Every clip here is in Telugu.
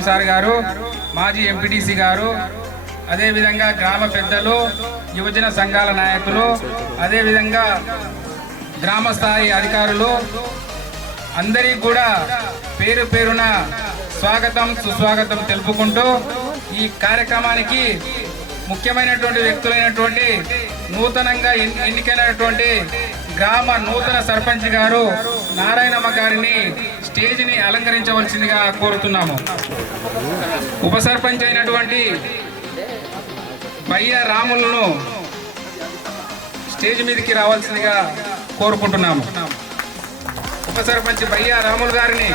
సర్పంచ్ సార్ గారు మాజీ ఎంపీటీసీ గారు అదేవిధంగా గ్రామ పెద్దలు యువజన సంఘాల నాయకులు అదేవిధంగా గ్రామ స్థాయి అధికారులు అందరికీ కూడా పేరు పేరున స్వాగతం సుస్వాగతం తెలుపుకుంటూ ఈ కార్యక్రమానికి ముఖ్యమైనటువంటి వ్యక్తులైనటువంటి నూతనంగా ఎన్నికైనటువంటి గ్రామ నూతన సర్పంచ్ గారు నారాయణమ్మ గారిని స్టేజిని అలంకరించవలసిందిగా కోరుతున్నాము. ఉప సర్పంచ్ అయినటువంటి బయ్య రాములను స్టేజ్ మీదకి రావాల్సిందిగా కోరుకుంటున్నాము. ఉప సర్పంచ్ బయ్య రాములు గారిని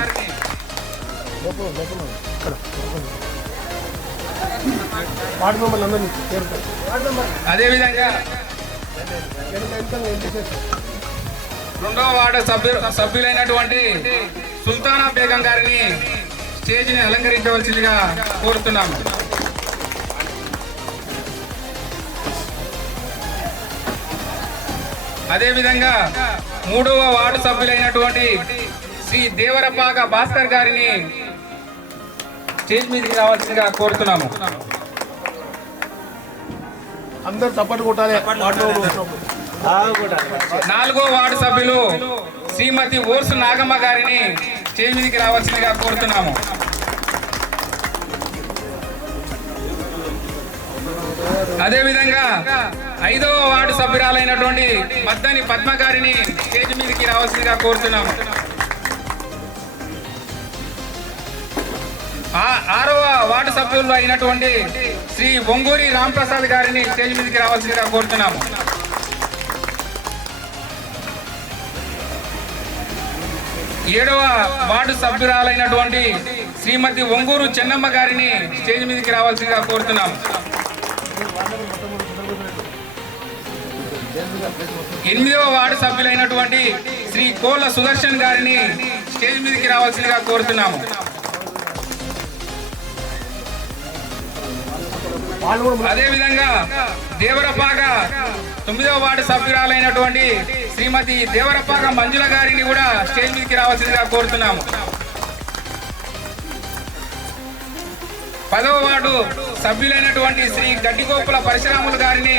అదేవిధంగా రెండవ వార్డు సభ్యు సభ్యులైనటువంటి సుల్తానా బేగం గారిని స్టేజిని అలంకరించవలసిందిగా కోరుతున్నాము. అదేవిధంగా మూడవ వార్డు సభ్యులైనటువంటి శ్రీ దేవరపాక భాస్కర్ గారిని స్టేజ్ మీదకి రావాల్సిందిగా కోరుతున్నాము. అందరు చప్పట్లు కొట్టాలి. నాలుగో వార్డు సభ్యులు శ్రీమతి ఓర్సు నాగమ్మ గారిని స్టేజ్ మీదకి రావాల్సిందిగా కోరుతున్నాము. అదేవిధంగా ఐదవ వార్డు సభ్యురాలైనటువంటి మద్దని పద్మ గారిని స్టేజ్ మీదకి రావాల్సిందిగా కోరుతున్నాము. ఆరవ వార్డు సభ్యులు అయినటువంటి శ్రీ ఒంగూరి రాంప్రసాద్ గారిని స్టేజ్ మీదకి రావాల్సిందిగా కోరుతున్నాము. ఏడవ వార్డు సభ్యురాలైనటువంటి శ్రీమతి ఒంగూరు చెన్నమ్మ గారిని స్టేజ్ మీదకి రావాల్సిందిగా కోరుతున్నాం. ఎనిమిదవ వార్డు సభ్యులైనటువంటి శ్రీ కోల సుదర్శన్ గారిని స్టేజ్ మీదకి రావాల్సిందిగా కోరుతున్నాము అదేవిధంగా దేవరపాక తొమ్మిదవ వార్డు సభ్యురాలైనటువంటి శ్రీమతి దేవరపాక మంజుల గారిని కూడా స్టేజ్ మీదకి రావాల్సిందిగా కోరుతున్నాము. పదవ వార్డు సభ్యులైనటువంటి శ్రీ గడ్డిగోపుల పరశురాములు గారిని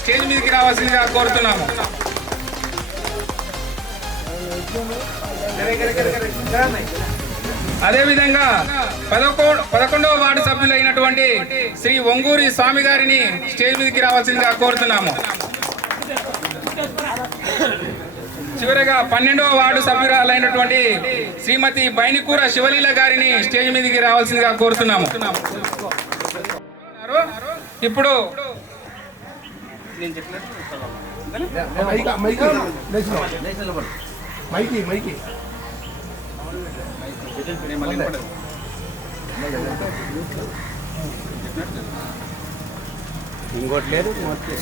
స్టేజ్ మీదకి రావాల్సిందిగా కోరుతున్నాము. అదేవిధంగా పదకొ పదకొండవ వార్డు సభ్యులైనటువంటి శ్రీ ఒంగూరి స్వామి గారిని స్టేజ్ మీదకి రావాల్సిందిగా కోరుతున్నాము. చివరగా పన్నెండవ వార్డు సభ్యురాలైనటువంటి శ్రీమతి బైనికూర శివలీల గారిని స్టేజ్ మీదకి రావాల్సిందిగా కోరుతున్నాము. ఇప్పుడు మైకి మైకి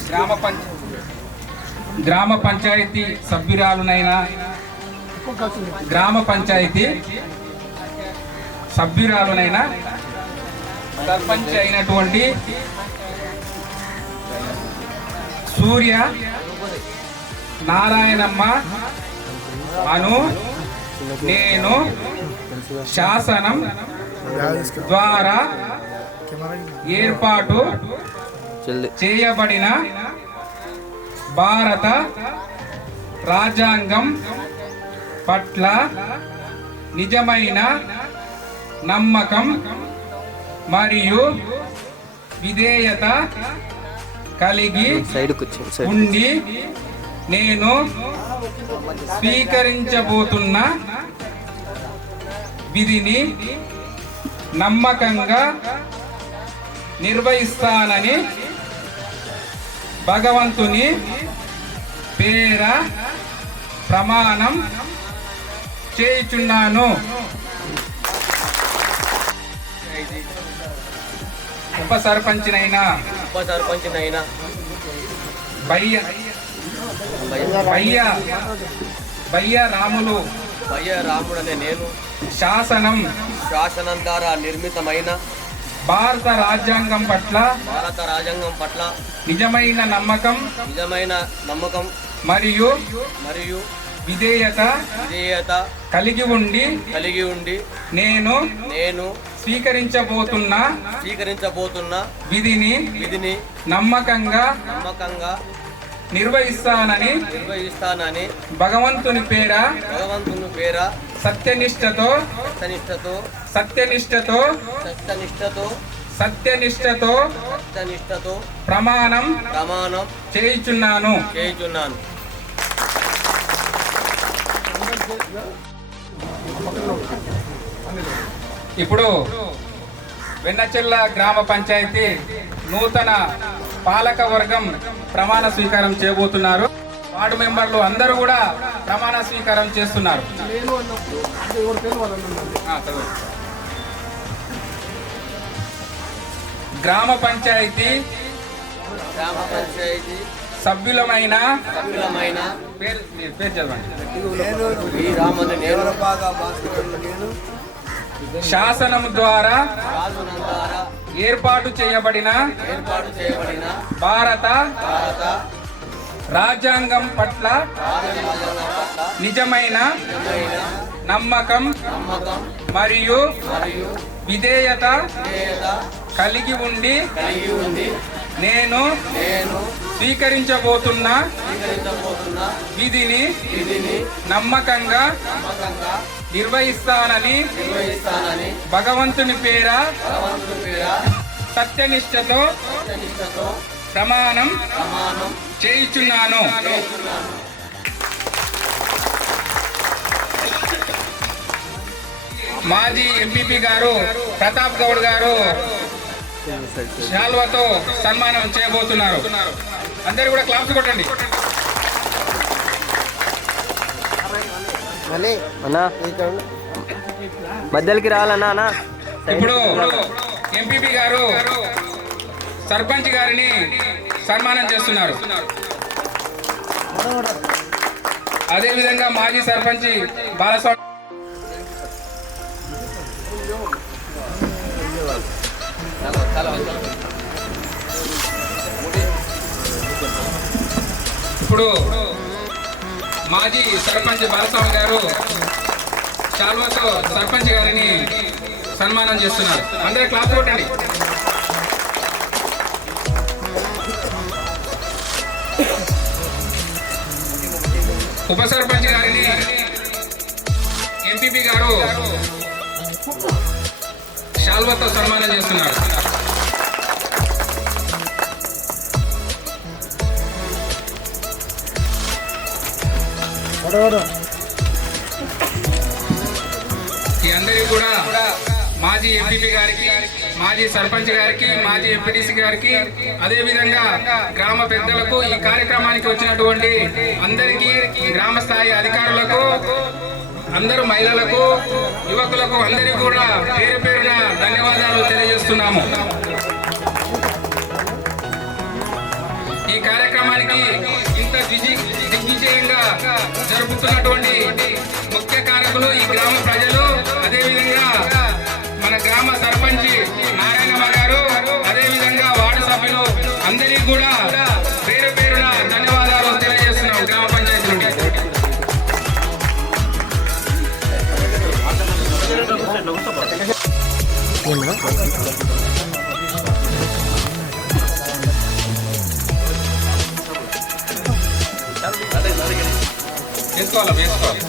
గ్రామ పంచ గ్రామ పంచాయతీ సభ్యురాలునైనా గ్రామ పంచాయతీ సభ్యురాలునైనా సర్పంచ్ అయినటువంటి సూర్య నారాయణమ్మ అను నేను శాసనం ద్వారా ఏర్పాటు చేయబడిన భారత రాజ్యాంగం పట్ల నిజమైన నమ్మకం మరియు విధేయత కలిగి ఉండి నేను స్వీకరించబోతున్న విధిని నమ్మకంగా నిర్వహిస్తానని భగవంతుని పేర ప్రమాణం చేయుచున్నాను. ఉప సర్పంచినైనా ఉప సర్పంచ్ అయినా బయ్య బయ్య బయ్య రాములు భయ రాముడు అనే నేను శాసనం శాసనం ద్వారా నిర్మితమైన భారత రాజ్యాంగం పట్ల భారత రాజ్యాంగం పట్ల నిజమైన నమ్మకం నిజమైన నమ్మకం మరియు మరియు విధేయత విధేయత కలిగి ఉండి కలిగి ఉండి నేను నేను స్వీకరించబోతున్న స్వీకరించబోతున్న విధిని విధిని నమ్మకంగా నమ్మకంగా నిర్వహిస్తానని నిర్వహిస్తానని భగవంతుని పేర భగవంతుని పేర సత్యనిష్టతో సత్యనిష్టతో సత్యనిష్టతో సత్యనిష్టతో సత్యనిష్టతో సత్యనిష్టతో ప్రమాణం ప్రమాణం చేయుచున్నాను. చేయుచున్నాను. ఇప్పుడు వెన్నచెల్ల గ్రామ పంచాయతీ నూతన పాలక వర్గం ప్రమాణ స్వీకారం చేయబోతున్నారు. వార్డు మెంబర్లు అందరూ కూడా ప్రమాణ స్వీకారం చేస్తున్నారు. గ్రామ పంచాయతీ గ్రామ పంచాయతీ సభ్యులమైన పేరు పేరు చదవండి శాసనం ద్వారా శాసనం ద్వారా ఏర్పాటు చేయబడిన ఏర్పాటు చేయబడిన భారత భారత రాజ్యాంగం పట్ల నిజమైన నమ్మకం మరియు విధేయత కలిగి ఉండి ఉంది నేను స్వీకరించబోతున్న విధిని నమ్మకంగా నిర్వహిస్తానని భగవంతుని పేర సత్యనిష్టతో ప్రమాణం ప్రమాణం చేయుచున్నాను. మాజీ ఎంపీపీ గారు ప్రతాప్ గౌడ్ గారు శాల్వతో సన్మానం చేయబోతున్నారు. అందరు కూడా క్లాప్స్ కొట్టండి. మధ్యలోకి రావాలన్నా ఇప్పుడు ఎంపీపీ గారు సర్పంచ్ గారిని సన్మానం చేస్తున్నారు. అదేవిధంగా మాజీ సర్పంచ్ బాలస్వామి ఇప్పుడు మాజీ సర్పంచ్ బాలస్వామి గారు చాల్వాతో సర్పంచ్ గారిని సన్మానం చేస్తున్నారు. అందరూ క్లాస్ కొట్టండి. ఉప సర్పంచ్ గారిని ఎంపీపీ గారు శాల్వతో సన్మానం చేస్తున్నారు. ఈ అందరికీ కూడా మాజీ ఎంపీపీ గారికి మాజీ సర్పంచ్ గారికి మాజీ ఎంపీటీసీ గారికి అదే విధంగా గ్రామ పెద్దలకు ఈ కార్యక్రమానికి వచ్చినటువంటి అందరికీ గ్రామ స్థాయి అధికారులకు అందరు మహిళలకు యువకులకు అందరికీ కూడా పేరు పేరున ధన్యవాదాలు తెలియజేస్తున్నాము. ఈ కార్యక్రమానికి ఇంత దిగ్విజయంగా జరుపుతున్నటువంటి ముఖ్య కారకులు ఈ గ్రామ ప్రజలు అదేవిధంగా గ్రామ సర్పంచ్ నారాయణమ్మ గారు అదేవిధంగా వార్డు సభ్యులు అందరికీ కూడా పేరు పేరున ధన్యవాదాలు తెలియజేస్తున్నాం గ్రామ పంచాయతీ నుండి. వేసుకోవాలి వేసుకోవాలి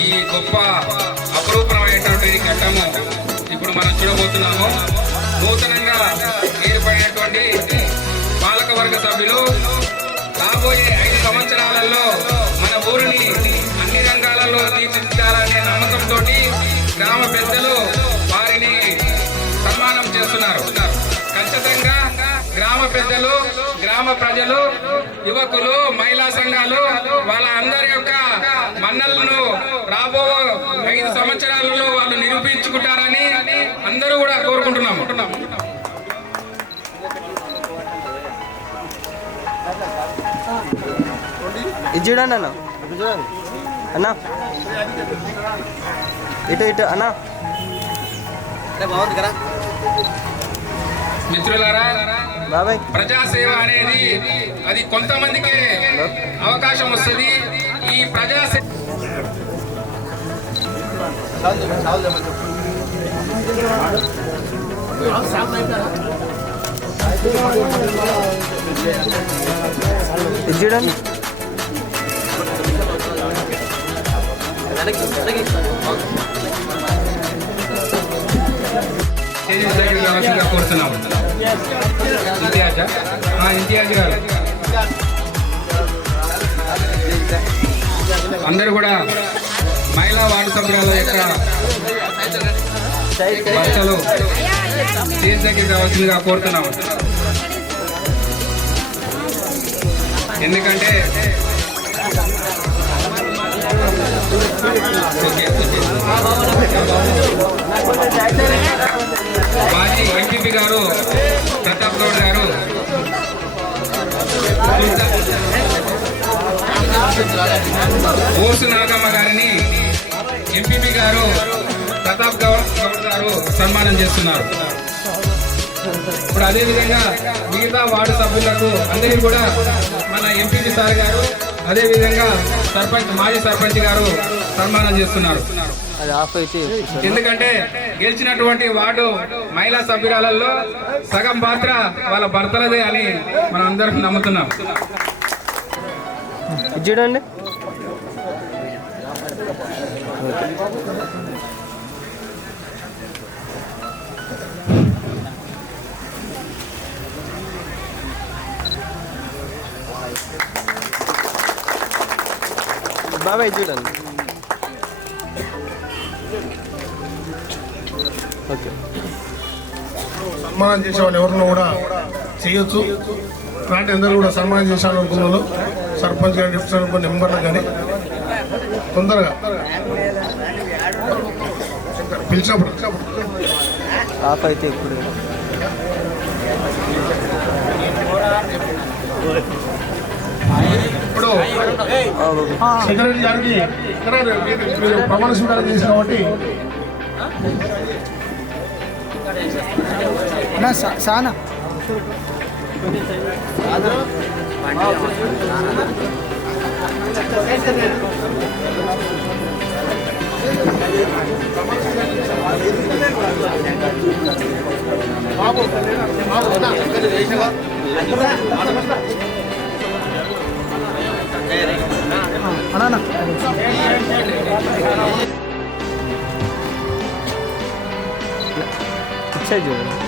ఈ గొప్ప అపురూపమైనటువంటి ఘట్టము ఇప్పుడు మనం చూడబోతున్నాము. నూతనంగా ఏర్పడినటువంటి పాలకవర్గ సభ్యులు రాబోయే ఐదు సంవత్సరాలలో మన ఊరిని అన్ని రంగాలలో తీర్చిదిద్దాలనే నమ్మకంతో గ్రామ పెద్దలు గ్రామ ప్రజలు యువకులు మహిళా సంఘాలు వాళ్ళ అందరి యొక్క మన్నలను రాబో ఐదు సంవత్సరాలలో వాళ్ళు నిరూపించుకుంటారని అందరూ కూడా కోరుకుంటున్నాము. ఇది చూడండి అన్న. అన్నా. ఇటు ఇటు అన్నా. మిత్రులారా బాబాయ్. ప్రజాసేవ అనేది అది కొంతమందికే అవకాశం వస్తుంది. ఈ ప్రజాసేవ చూడండి. స్టేజ్ దగ్గరికి రావాల్సిందిగా కోరుతున్నాము ఇంతియాజా ఇంతియాజ్ గారు. అందరూ కూడా మహిళా వార్డు సభ్యుల యొక్క భర్తలు స్టేజ్ దగ్గరికి రావాల్సిందిగా కోరుతున్నాము ఎందుకంటే ఓకే ఓకే. మాజీ ఎంపీపీ గారు ప్రతాప్ గౌడ్ గారు. ఓసు నాగమ్మ గారిని ఎంపీపీ గారు ప్రతాప్ గౌడ్ గౌడ్ గారు సన్మానం చేస్తున్నారు. ఇప్పుడు అదేవిధంగా మిగతా వార్డు సభ్యులకు అందరికీ కూడా మన ఎంపీపీ సార్ గారు అదేవిధంగా సర్పంచ్ మాజీ సర్పంచ్ గారు సన్మానం చేస్తున్నారు. అది ఆఫ్ అయితే ఎందుకంటే గెలిచినటువంటి వార్డు మహిళా సభ్యురాలలో సగం పాత్ర వాళ్ళ భర్తలదే అని మనం అందరం నమ్ముతున్నాం. చూడండి. బాబాయ్ చూడండి. సన్మానం చేసే వాళ్ళు ఎవరినో కూడా చేయొచ్చు. ఇలాంటి అందరూ కూడా సన్మానం చేశాను అనుకున్న సర్పంచ్ కానీ డిప్యూటీ సర్పంచ్ నెంబర్లు కానీ. తొందరగా పిలిచినప్పుడు. ఆఫ్ అయితే ఇప్పుడు ఇప్పుడు. సెక్రటరీ గారికి ప్రమాణ స్వీకారం చేసిన కాబట్టి సానా. ఇచ్చే చూడండి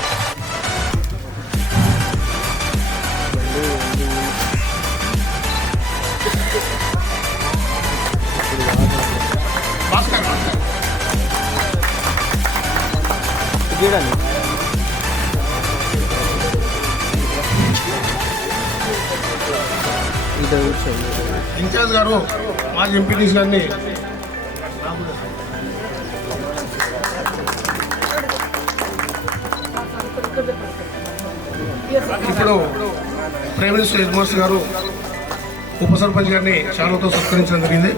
చూడండి. కూర్చోండి ఇన్ఛార్జ్ గారు మాజీ ఎంపీటీసీ గారిని ఇప్పుడు ప్రైమ్ మినిస్టర్ హెడ్ మాస్టర్ గారు ఉప సర్పంచ్ గారిని శాలువతో సత్కరించడం జరిగింది.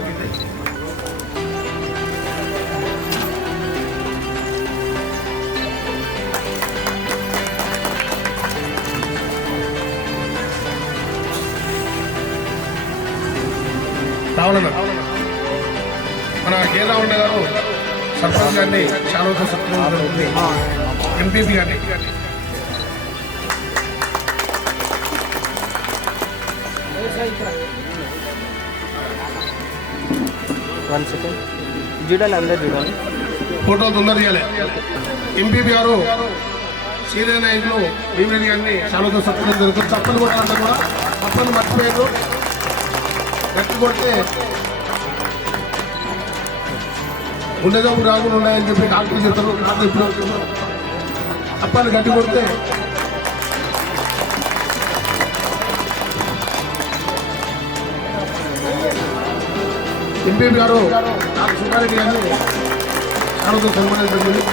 రావణ మన రావణ గారు సర్పంచ్ గారిని సత్కరించడం జరిగింది. ఎంపీపీ గారిని. వన్ సెకండ్ చూడండి అందరు చూడండి. ఫోటో తొందర తీయాలి. ఎంపీపీ గారు సీనియర్ నాయకులు భీమిరెడ్డి గారిని శాలువతో సత్కరించడం జరుగుతుంది. చప్పలు కొట్టాలంటే కూడా చప్పలు మర్చిపోయారు. గట్టి కొడితే ఉండేదప్పుడు రాకుండా ఉన్నాయని చెప్పి డాక్టర్ చెప్తారు. డాక్టర్ ఇప్పుడు అప్పాలు గట్టి కొడితే ఎంపీ గారు నాకు సుబ్బారెడ్డి గారు శారదతో సన్మానించడం జరిగింది.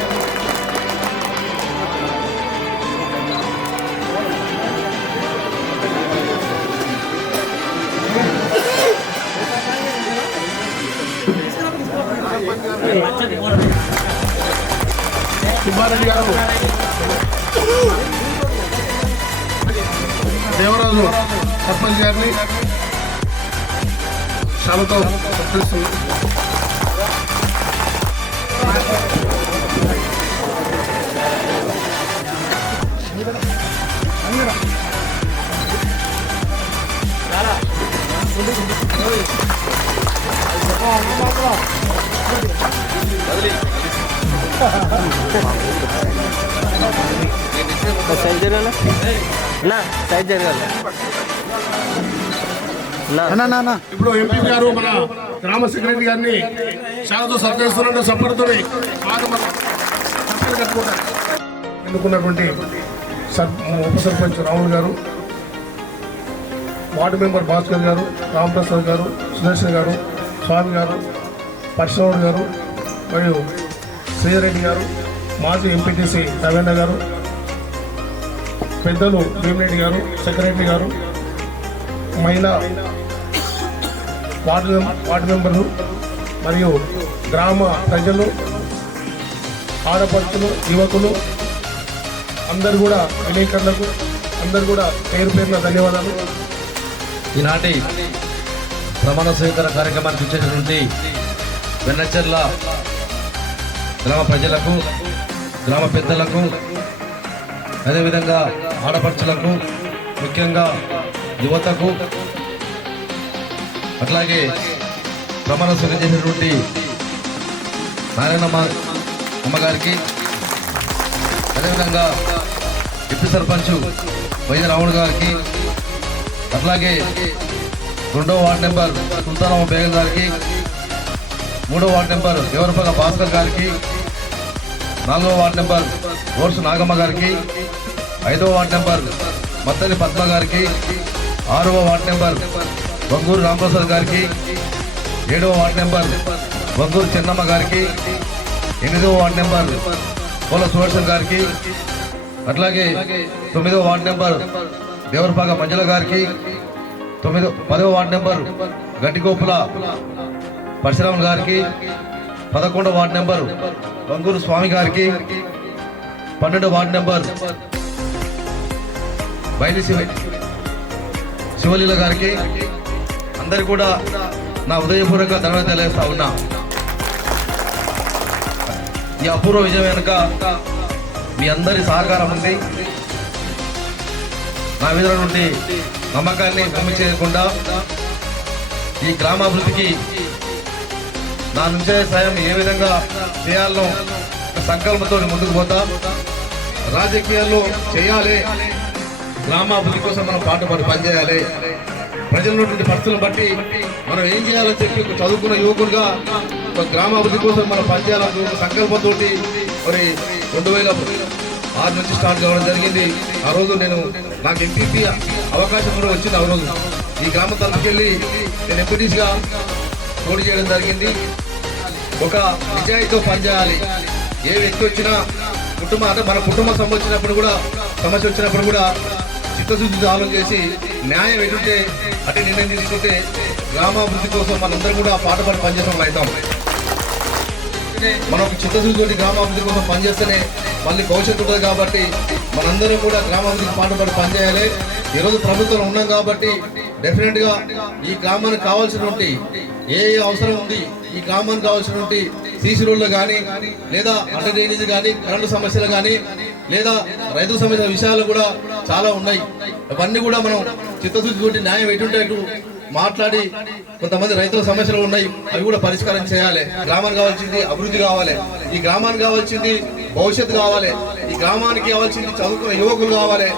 దేవరాజు సర్పంచ్ గారిని శాలతో సత్కరిస్తున్నారు సైజ్ జరగాల? నా సైజ్ జరగాల? నా. ఇప్పుడు ఎంపీ గారు మన గ్రామ సెక్రటరీ గారిని శాలతో సత్కరిస్తున్నట్టు సప్పటితో బాగా మన చప్పట్లు కట్టుకుంటారు. ఎన్నుకున్నటువంటి ఉప సర్పంచ్ రాములు గారు వార్డు మెంబర్ భాస్కర్ గారు రామప్రసాద్ గారు సుదర్శన్ గారు స్వామి గారు పరశురాముడు గారు మరియు శ్రీధరెడ్డి గారు మాజీ ఎంపీటీసీ రవీంద్ర గారు పెద్దలు భీమిరెడ్డి గారు సెక్రటరీ గారు మహిళా వార్డు వార్డు మెంబర్లు మరియు గ్రామ ప్రజలు ఆడపడుచులు యువకులు అందరు కూడా విలేకరులకు అందరు కూడా పేరు పేరున ధన్యవాదాలు. ఈనాటి ప్రమాణ స్వీకార కార్యక్రమానికి వచ్చేటటువంటి వెన్నచెర్ల గ్రామ ప్రజలకు గ్రామ పెద్దలకు అదేవిధంగా ఆడపడుచులకు ముఖ్యంగా యువతకు అట్లాగే ప్రమాణ స్వీకారం చేసినటువంటి నారాయణమ్మ అమ్మగారికి అదేవిధంగా డిప్యూటీ సర్పంచ్ వైద్య రాముడు గారికి అట్లాగే రెండో వార్డు నెంబర్ సుల్తానమ్మ బేగం గారికి మూడో వార్డు నెంబర్ దేవరపల్ల భాస్కర్ గారికి నాలుగో వార్డు నెంబర్ ఓర్సు నాగమ్మ గారికి ఐదవ వార్డ్ నెంబర్ మత్తని పద్మ గారికి ఆరవ వార్డ్ నెంబర్ బొంగూరు రామప్రసాద్ గారికి ఏడవ వార్డ్ నెంబర్ బొంగూరు చెన్నమ్మ గారికి ఎనిమిదవ వార్డ్ నెంబర్ కోల సుదర్శన్ గారికి అట్లాగే తొమ్మిదవ వార్డ్ నెంబర్ దేవరపాక మంజుల గారికి తొమ్మిదో పదవ వార్డ్ నెంబర్ గట్టిగోపుల పరశురాములు గారికి పదకొండవ వార్డు నెంబర్ బంగూరు స్వామి గారికి పన్నెండవ వార్డు నెంబర్ బయలు శివ శివలీల గారికి అందరు కూడా నా ఉదయపూర్వక ధన్యవాదాలు తెలియజేస్తా ఉన్నా. ఈ అపూర్వ విజయం వెనుక మీ అందరి సహకారం ఉంది. నా మీద నుండి నమ్మకాన్ని భూమి చేయకుండా ఈ గ్రామాభివృద్ధికి నా నుంచే సాయం ఏ విధంగా చేయాలనో సంకల్పంతో ముందుకు పోతా. రాజకీయాల్లో చేయాలి. గ్రామాభివృద్ధి కోసం మనం పాటుపడి పనిచేయాలి. ప్రజలున్నటువంటి పరిస్థితులను బట్టి మనం ఏం చేయాలని చెప్పి ఒక చదువుకున్న యువకుడుగా ఒక గ్రామాభివృద్ధి కోసం మనం పనిచేయాలని ఒక సంకల్పంతో మరి రెండు వేల ఆరు నుంచి స్టార్ట్ కావడం జరిగింది. ఆ రోజు నేను నాకు ఎంపీపీ అవకాశం కూడా వచ్చింది ఆ రోజు. ఈ గ్రామ వెళ్ళి నేను ఎంపీటీసీగా పోటీ చేయడం జరిగింది. ఒక నిజాయితీతో పనిచేయాలి. ఏ వ్యక్తి వచ్చినా కుటుంబం అంటే మన కుటుంబం సమస్య వచ్చినప్పుడు కూడా సమస్య వచ్చినప్పుడు కూడా చిత్తశుద్ధితో ఆలోచన చేసి న్యాయం ఎటుంటే అటు నిర్ణయం తీసుకుంటే గ్రామాభివృద్ధి కోసం మనందరం కూడా పాటుపడి పనిచేసిన వాళ్ళు అవుతాం. మనం చిత్తశుద్ధితోటి గ్రామాభివృద్ధి కోసం పనిచేస్తేనే మళ్ళీ భవిష్యత్తు ఉంటుంది కాబట్టి మనందరం కూడా గ్రామాభివృద్ధికి పాటుపడి పనిచేయాలి. ఈరోజు ప్రభుత్వం ఉన్నాం కాబట్టి డెఫినెట్గా ఈ గ్రామానికి కావాల్సినటువంటి ఏ ఏ అవసరం ఉంది ఈ గ్రామానికి కావాల్సినటువంటి సీసీ రోడ్లు కానీ లేదా అండర్ డ్రైనేజ్ కానీ కరెంటు సమస్యలు కానీ లేదా రైతు సంబంధించిన విషయాలు కూడా చాలా ఉన్నాయి. అవన్నీ కూడా మనం చిత్తశుద్ధితోటి న్యాయం ఎటుంటే అటు మాట్లాడి కొంతమంది రైతుల సమస్యలు ఉన్నాయి అవి కూడా పరిష్కారం చేయాలి. గ్రామానికి కావాల్సింది అభివృద్ధి కావాలి. ఈ గ్రామానికి కావాల్సింది భవిష్యత్తు కావాలి. ఈ గ్రామానికి కావాల్సింది చదువుకున్న యువకులు కావాలి.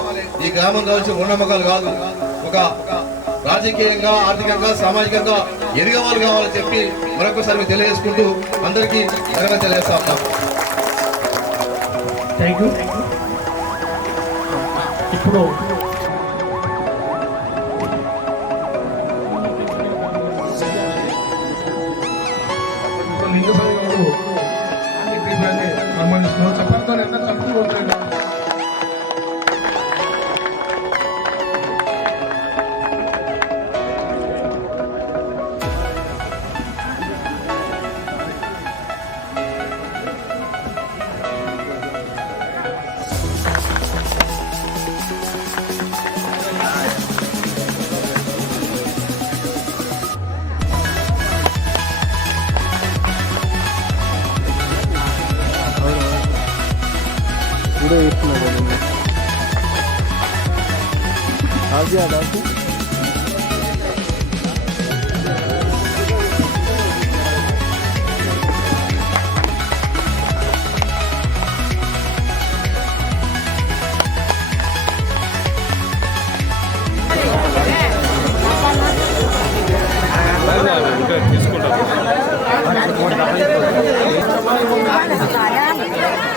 ఈ గ్రామం కావాల్సిన ఉన్నమ్మకాలు కాదు. ఒక రాజకీయంగా ఆర్థికంగా సామాజికంగా ఎదిగే వాళ్ళు కావాలని చెప్పి మరొకసారి తెలియజేసుకుంటూ అందరికీ ధన్యవాదాలు తెలియజేస్తా ఉన్నాం. థ్యాంక్ యూ ఇప్పుడు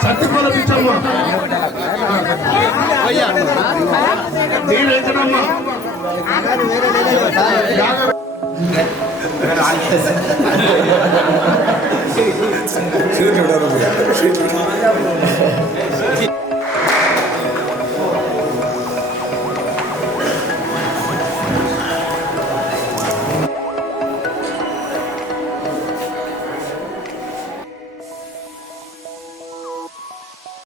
సత్తిపల్ల పిచ్చమ్మ నీవేంటమ్మా Sini, sini, sini.